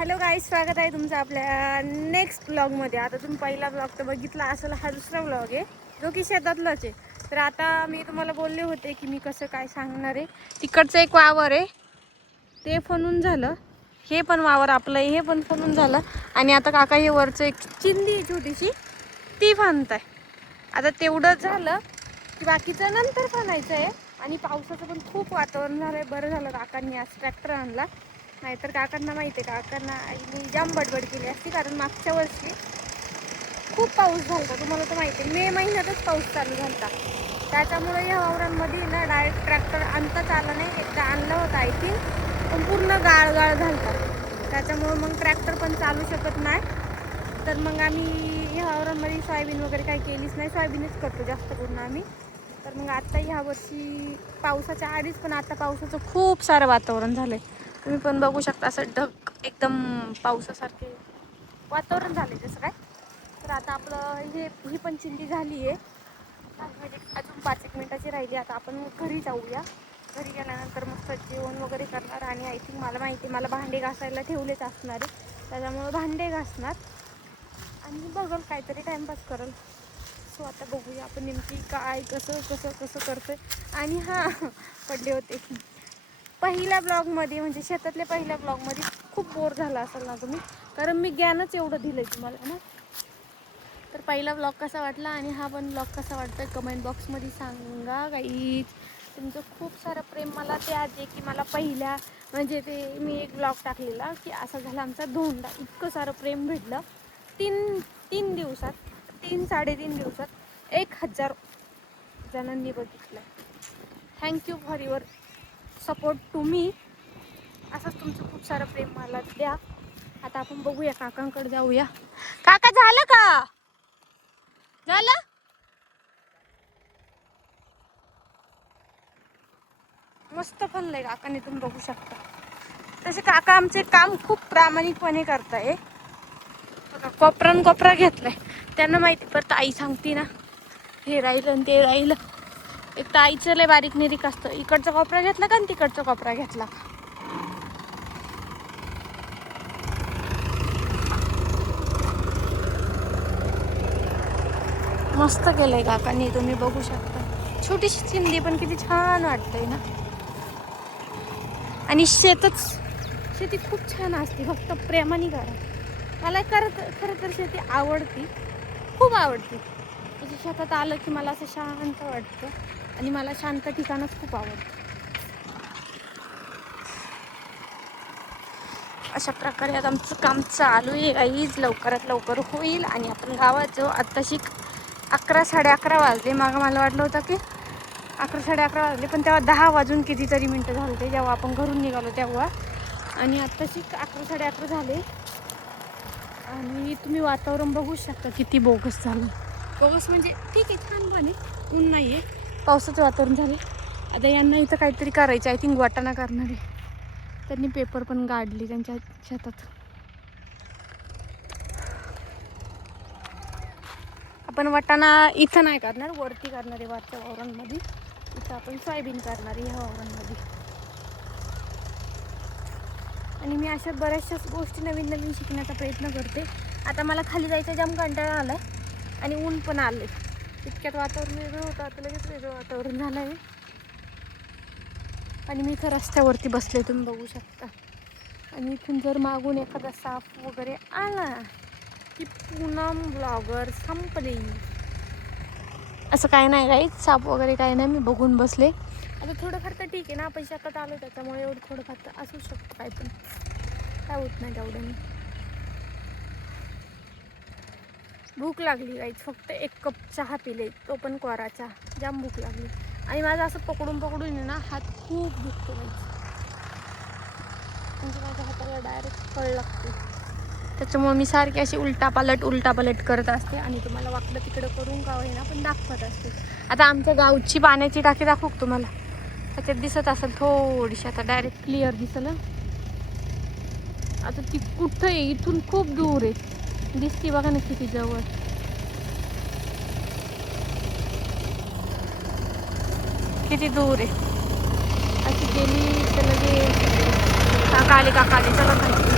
Hello guys, स्वागत आहे तुमचं आपल्या नेक्स्ट ब्लॉगमध्ये. आता तुम्ही पहिला ब्लॉग तर बघितला असेल, हा दुसरा ब्लॉग आहे जो की शेतातलाच आहे. तर आता मी तुम्हाला बोलले होते की मी कसं काय सांगणार आहे. तिकडचं एक वावर आहे ते फणून झालं, हे पण वावर आपलं आहे, हे पण फणून झालं. आणि आता काका हे वरचं एक चिंदी आहे छोटीशी, ती फांदत आहे. आता तेवढं झालं की बाकीचं नंतर फाणायचं आहे. आणि पावसाचं पण खूप वातावरण झालं आहे. बरं झालं काकांनी आज ट्रॅक्टर आणला, नाहीतर काकांना माहिती आहे, काकांना आईने जाम बडबड केली असती. कारण मागच्या वर्षी खूप पाऊस झाला होता, तुम्हाला तर माहिती आहे, मे महिन्यातच पाऊस चालू झाला होता. त्याच्यामुळे या वावरांमध्ये ना डायरेक्ट ट्रॅक्टर आणताच आला नाही. एकदा आणलं होतं आय थिंक, पण पूर्ण गाळ झाला होता. त्याच्यामुळे मग ट्रॅक्टर पण चालू शकत नाही. तर मग आम्ही ह्या वावरांमध्ये सोयाबीन वगैरे काही केलीच नाही, सोयाबीनच करतो जास्त करून आम्ही. तर मग आता ह्या वर्षी पावसाच्या आधीच, पण आता पावसाचं खूप सारं वातावरण झालं आहे. तुम्ही पण बघू शकता, असं ढग एकदम पावसासारखे वातावरण झाले जसं काय. तर आता आपलं ही पण चिंदी झाली आहे, म्हणजे अजून 5-1 मिनिटाची राहिली. आता आपण घरी जाऊया. घरी गेल्यानंतर मस्त जेवण वगैरे करणार. आणि आय थिंक मला माहिती आहे, मला भांडे घासायला ठेवलेच असणार आहे, त्याच्यामुळे भांडे घासणार आणि बघल काहीतरी टाईमपास करल. सो आता बघूया आपण नेमकी काय कसं करतोय. आणि हां, पडले होते पहिल्या ब्लॉगमध्ये, म्हणजे शेतातल्या पहिल्या ब्लॉगमध्ये खूप बोर झाला असेल ना तुम्ही, कारण मी ज्ञानच एवढं दिलं आहे तुम्हाला ना. तर पहिला ब्लॉग कसा वाटला आणि हा पण ब्लॉग कसा वाटतोय कमेंट बॉक्समध्ये सांगा गाईज. तुमचं खूप सारं प्रेम मला त्या जे की मला पहिल्या, म्हणजे ते मी एक ब्लॉग टाकलेला की असा झाला आमचा धोंडा, इतकं सारं प्रेम भेटलं. तीन दिवसात, 3-3.5 दिवसात 1000 जणांनी बघितलं. Thank you for your support to me. असंच तुमचं खूप सारं प्रेम मला द्या. आता आपण बघूया, काकांकडे जाऊया. काका झालं का? झालं? मस्त फललंय काकाने, तुम्ही बघू शकता. तसे काका आमचे काम खूप प्रामाणिकपणे करताय. कोपरा घेतलाय, त्यांना माहिती. परत आई सांगते ना, हे राहिलं आणि ते राहिलं. एक तर आईचं लय बारीक निरीक असतं, इकडचा कोपरा घेतला का आणि तिकडचा कोपरा घेतला का. मस्त केलंय काकांनी, तुम्ही बघू शकता. छोटीशी चिंदी पण किती छान वाटतंय ना. आणि शेती खूप छान असते, फक्त प्रेमाने करा. मला खरं तर शेती आवडती, खूप आवडते. म्हणजे शेतात आलं की मला असं शांत वाटतं आणि मला शांत ठिकाणच खूप आवडतं. अशा प्रकारे आता आमचं काम चालू आहे गाईज, लवकरात लवकर होईल आणि आपण गावात जाऊ. आत्ताशी 11-11:30 वाजले. मागं मला वाटलं होतं की 11-11:30 वाजले, पण तेव्हा 10 वाजून कितीतरी मिनटं झाले ते जेव्हा आपण घरून निघालो तेव्हा. आणि आत्ताशी 11-11:30 झाले. आणि तुम्ही वातावरण बघू शकता किती बोगस झालं. बोगस म्हणजे ठीक आहे, छान पण आहे, ऊन नाही आहे, पावसाचं वातावरण झालं. आता यांना इथं काहीतरी करायचं, आय थिंक वाटाणा करणार आहे. त्यांनी पेपर पण गाडली त्यांच्या शेतात. आपण वाटाणा इथं नाही करणार, वरती करणार आहे, वरच्या वावरांमध्ये. इथं आपण सोयाबीन करणार आहे ह्या वावरांमध्ये. आणि मी अशा बऱ्याचशाच गोष्टी नवीन शिकण्याचा प्रयत्न करते. आता मला खाली जायचं जाम कंटाळा आला आणि ऊन पण आले. इतक्यात वातावरण वेगळं होतं, आता लगेच वेगळं वातावरण झालं आहे. आणि मी इथं रस्त्यावरती बसले, तुम्ही बघू शकता. आणि इथून जर मागून एखादा साप वगैरे आला की पूनम ब्लॉगर संपले. असं काय नाही गाईच, साप वगैरे काय नाही, मी बघून बसले. आता थोडंफार तर ठीक आहे ना, आपण शेतात आलो त्याच्यामुळे एवढं थोडंफार तर असू शकतं, काय पण काय होत नाही तेवढं. भूक लागली गाईच, फक्त 1 कप चहा पिले, तो पण कोरा चहा. जाम भूक लागली आणि माझं असं पकडून ना हात खूप दुखतो गाईच. म्हणजे माझ्या हाताला डायरेक्ट कळ लागते. त्याच्यामुळे मी सारखी अशी उलटापालट करत असते आणि तुम्हाला वाकडं तिकडं करून का होईना पण दाखवत असते. आता आमच्या गावची पाण्याची टाकी दाखवू तुम्हाला, त्याच्यात दिसत असेल थोडीशी, आता डायरेक्ट क्लिअर दिसेल. आता ती कुठं आहे, इथून खूप दूर आहे, दिसती बघा ना किती जवळ. किती दूर आहे, अशी गेली तर लगे काका आले चला खाली.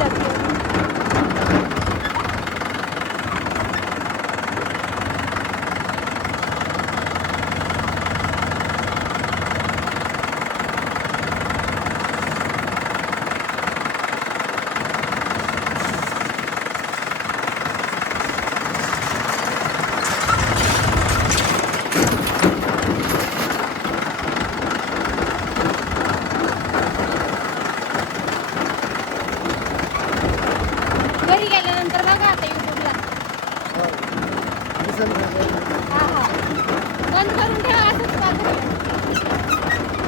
लागली. घरी गेल्यानंतर बघा आता युट्यूबला. हा हा बंद करून ठेवा असंच बघा.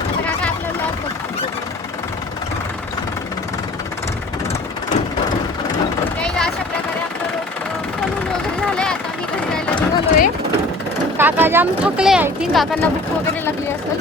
तर आता आपला ब्लॉग बघतो. काही अशा प्रकारे आपलं रोज बनवून वगैरे झालंय. आता मी घरी जायला निघालोय. काका जाम थकले आहे. ती काकांना भूक वगैरे लागली असेल.